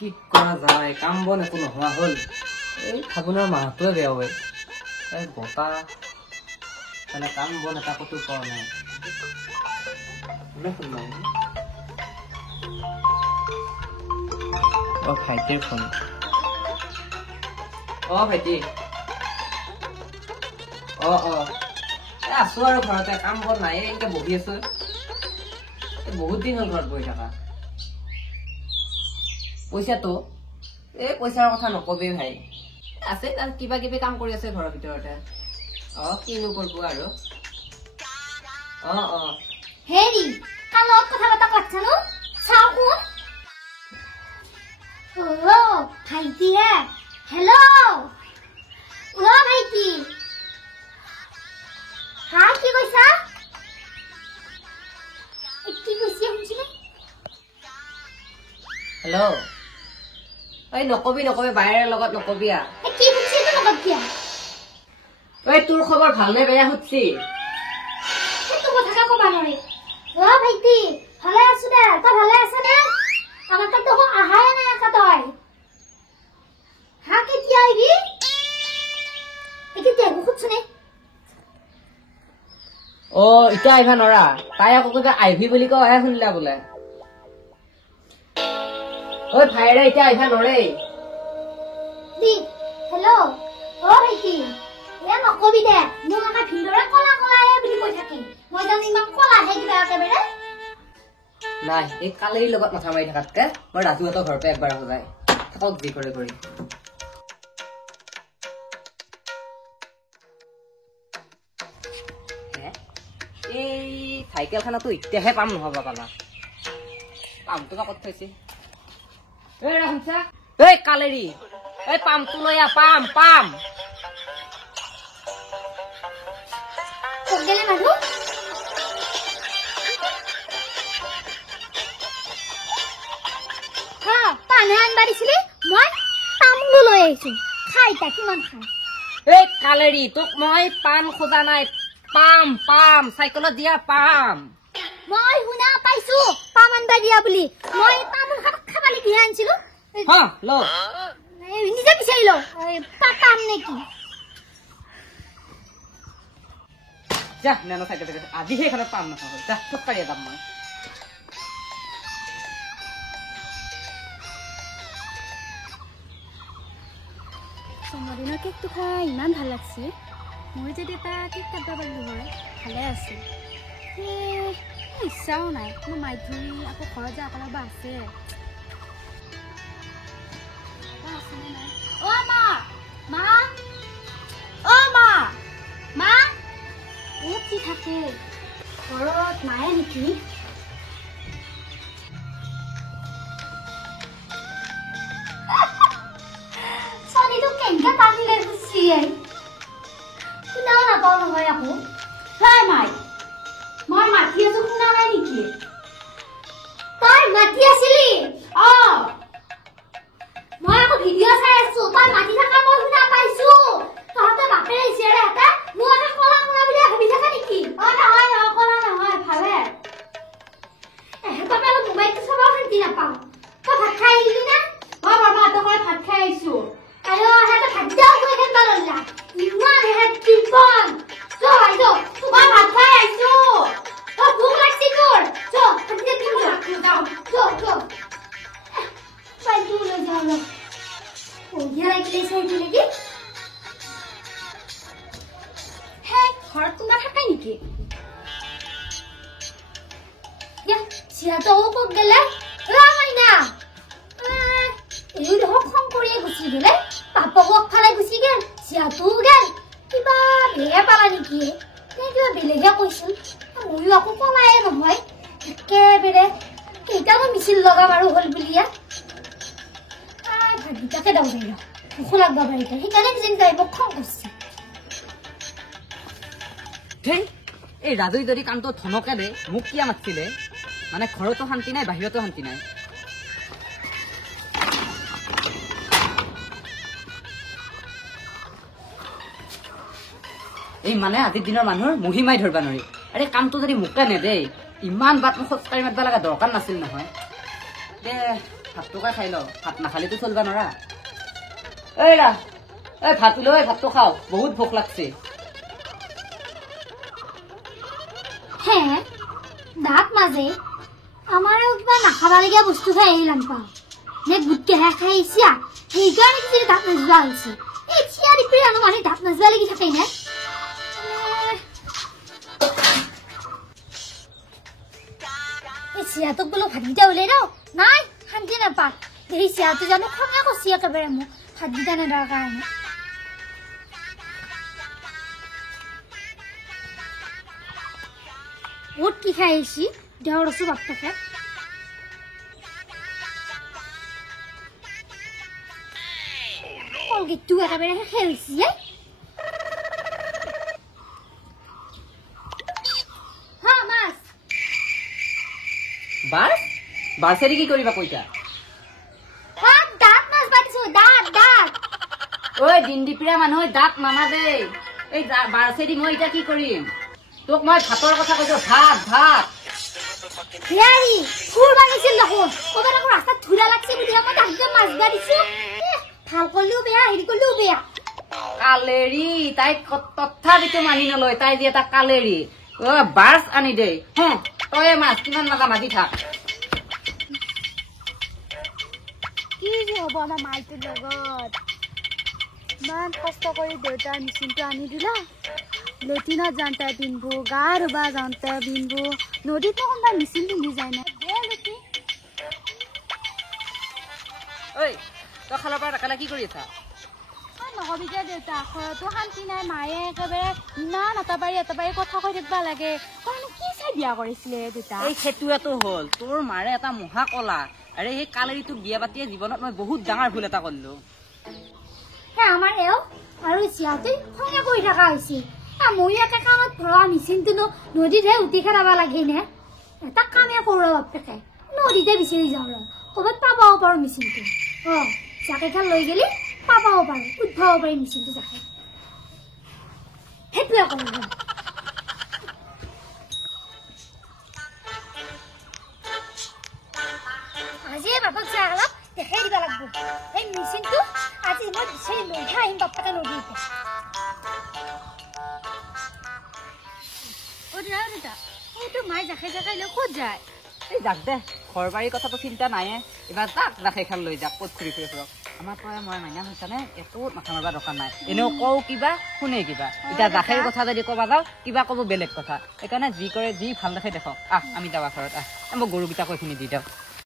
কি কৰা যায় কাম বন একো নোহোৱা হ'ল এই ফাগুনৰ মাহটোৱে বেয়া হয় এই বতাহ মানে কাম বন এটা ক'তো পোৱা নাই ভাইটিৰ ফোন ভাইটি আছো আৰু ঘৰতে কাম বন নাই এনেকে বহি আছো বহুত দিন হ'ল ঘৰত বহি থকা পইচাটো এই পইচাৰ কথা নকবি ভাই আছে তাৰ কিবা কিবি কাম কৰি আছে ঘৰৰ ভিতৰতে কিনো কৰিব আৰু হেৰি কালত কথা পাতা পাচ্ছানো চাও কোন ভাইটি হে হেল্ল' ভাইটি হা কি কৈছা কি কৈছি শুনছিনে হেল্ল' এই নকবি বাহিৰৰ লগত নকবি কি শুনছি তো লগত কিয়া তোৰ খবৰ ভালনে বেয়া সুধছি সেইটো কথা কবা নৰে ভাইটি ভালে আছো দে তই ভালে আছে নে আমার তো তখন আহায় না একা তই হা কেতিয়া আইবি একে দেখো খুঁজছনে এতিয়া আহিবা নৰা তাই আকৌ কিবা আহিবি বুলি কয়হে শুনিলা বোলে ভাইৰে এতিয়া আহিবা নৰে হেল্ল' ভাইটি নকবি দে মোক আমাৰ ভিন্দৰে কলা কলা বুলি কৈ থাকে মই জানো ইমান কলাহে কিবা একেবাৰে নাই এই কালেৰীৰ লগত মাথা মাৰি থকাতকে মই ৰাজুহঁতৰ ঘৰতে একবাৰ আহো যায় থাকক যি কৰে কৰি এই চাইকেলখনতো এতিয়াহে পাম নহ'ব পালা পামটো বা ক'ত থৈছে এই কালেৰী এই পামটো লৈ পাম গেলে মানুহ পানে আনবাৰিছিলি মই তামোলো লৈ আহিছো খাই তা কিমান খাই এই কালেৰী তোক মই পাম খোজা নাই পাম চাইকেলত দিয়া পাম মই শুনা পাইছো পাম আনবা দিয়া বুলি মই তামোল খাবালি দিয়ে আনছিলো নিজে বিচাৰি ল পাম নেকি যা নেনো চাইকেল আজি সেইখনত পাম নহয় যা খুব পাৰি যাম মই জন্মদিনৰ কেকটো খাই ইমান ভাল লাগছে মই যদি এটা কেক কাটব পাৰিলো হয় ভালে আছে ইচ্ছাও নাই মোৰ মাইক ধৰি আকৌ ঘৰত যা অকলে বা আছে কি থাকে ঘৰত মায়ে নেকি ছোৱালীটো কেনেকে টানি লৈ গুচি শুনাও নাপাও নহয় আকৌ মাই মই মাতি আছো শুনা নাই নেকি তই মাতি আছিলি মই আকৌ ভিডিঅ' চাই আছো তই মাতি থকা মই শুনা পাইছো তহঁতে বাপে আহিছে ৰে এটা মোৰ এটা কলা কলা বুলি ভাবি থাকা নেকি নহয় কলা নহয় ভালে তই অলপ মোবাইলটো চাব শান্তি নাপাওঁ তই ভাত খাই আহিলি না মই বৰমাহঁতৰ ঘৰত ভাত খাই আহিছো আৰু সিহঁতে ভাত দিয়া গৈ খেলবা ললা ইমান টিপন মই ভাত খাই আহিছো তই ভোক লাগছি তোৰ ভাতকে দিম যাওঁ পাইটো লৈ যাওঁ সন্ধিয়া লাগিলে চাইটো নেকি ঘৰত কোনোবা থাকে নেকি চিয়াটো ক'ত গেলে মাইনা এই দেখোন খং কৰিয়ে গুচি গেলে পাপক ফালে গুচি গেল চিয়াটোও গেল কিবা বেয়া পালা নেকি কিবা বেলেগে কৈছিল ময়ো আকৌ কমায়ে নহয় একেবাৰে কেইটানো মিছিল লগাম আৰু হ'ল বুলিয়া ভাতকেইটাকে দাও যাই ভোক লাগবা বাৰীতে সেইকাৰণে কিজানি তাই মোক খং কৰিছে এই ৰাজুই যদি কামটো ধনকে দে মোক কিয় মাতিছিলে মানে ঘৰতো শান্তি নাই বাহিৰতো শান্তি নাই এই মানে আজিৰ দিনৰ মানুহৰ মহিমাই ধৰবা নোৱাৰি আৰে কামটো যদি মোকে নেদে ইমান বাট মোক খোজকাঢ়ি মাতিব লগা দৰকাৰ নাছিল নহয় দে ভাতটোকে খাই ল ভাত নাখালেতো চলবা নৰা এই ৰা এই ভাত লৈ ভাতটো খাও বহুত ভোক লাগছে হে দাঁত মাজে আমাৰো কিবা নাখাবলগীয়া বস্তু খাই আহিলাম পাওঁ নে গুটকেহে খাই আহিছা সেইকাৰণে কি দাঁত নাজবা হৈছে এই চিয়া দিপৰি আনো মানে দাঁত নাজবা লাগি থাকে নে এই চিয়াটোক বোলো ভাতকেইটা উলিয়াই দিওঁ নাই শান্তি নাপাওঁ এই চিয়াটো জানো খঙে কচি একেবাৰে মোক ভাতকেইটা নেদাৰ কাৰণে বহুত কি খাই আহিছি দেহৰ আছো বাপ্পাকে কলগেটটো একেবাৰে খেলছি হা মাছ বাৰ্চেৰি কি কৰিবা কৈতা দাঁত মাছ পাতিছো দাঁত দাঁত ঐ দিনদিপিৰা মানুহ দাঁত নামাজে এই বাৰ্চেৰি মই এতিয়া কি কৰিম তোক মই ভাতৰ কথা কৈছো ভাত ভাত হেৰি ফুৰ বাঙিছিল দেখোন ক'ৰবাত আকৌ ৰাস্তাত ধূলা লাগছে বুলি মই দাঁততে মাছ বা দিছো ভাল কৰিলেও বেয়া হেৰি কৰিলেও বেয়া কালেৰি তাই তথাপিতো মানি নলয় তাই যে এটা কালেৰি বাৰ্চ আনি দে হে তই মাছ কিমান মাজা মাজি থাক কি যে হ'ব আমাৰ মাইটোৰ লগত ইমান কষ্ট কৰি দেউতাৰ মেচিনটো আনি দিলা লেট্ৰিনত যাওঁতে পিন্ধবো গা ধুবা যাওঁতে পিন্ধবো নদীত কোনোবা মেচিন পিন্ধি যায় না দে লেটি ঐ তই খালৰ পৰা টাকালে কি কৰি আছা নহবিকে দেউতা ঘৰতো শান্তি নাই মায়ে একেবাৰে ইমান এটা পাৰি কথা কৈ থাকিবা লাগে কাৰণে কি চাই বিয়া কৰিছিলে দেউতা এই সেইটোৱেতো হ'ল তোৰ মাৰে এটা মহা কলা আৰে সেই কালেৰিটোক বিয়া পাতিয়ে জীৱনত মই বহুত ডাঙৰ ভুল এটা কৰিলো হে আমাৰ এও আৰু চিয়াতে খঙে কৰি থকা হৈছে মই একে কামত ভৰা মেচিনটো নদীতহে উঠি খেলাব লাগে নে এটা কামে কৰোঁ বাপেকে নদীতে বিচাৰি যাওঁ ৰ ক'ৰবাত পাবাও পাৰোঁ মেচিনটো জাকে খাল লৈ গেলি পাবাও পাৰোঁ উঠাব পাৰি মেচিনটো জাকে সেইটোৱে কৰোঁ আজি বাপক চাহ অলপ দেখাই দিব লাগিব সেই মেচিনটো আজি মই বিচাৰি লৈহে আহিম বাপেকে নদীতে দেউতা এইটো মায়ে জাকে জাকে লৈ ক'ত যায় এই যাক দে ঘৰ বাৰীৰ কথাটো চিন্তা নাইয়ে এইবাৰ যাক জাকে খাল লৈ যাক ক'ত ঘূৰি ফুৰি ফুৰক আমাৰ পৰা মই মাইনা হৈছানে একো মাথা মাৰিব দৰকাৰ নাই এনেও কওঁ কিবা শুনে কিবা এতিয়া জাকেৰ কথা যদি ক'বা যাওঁ কিবা ক'ব বেলেগ কথা সেইকাৰণে যি কৰে যি ভাল দেখে দেখক আমি যাবা ঘৰত মই গৰুকেইটা কৈ শুনি দি দিওঁ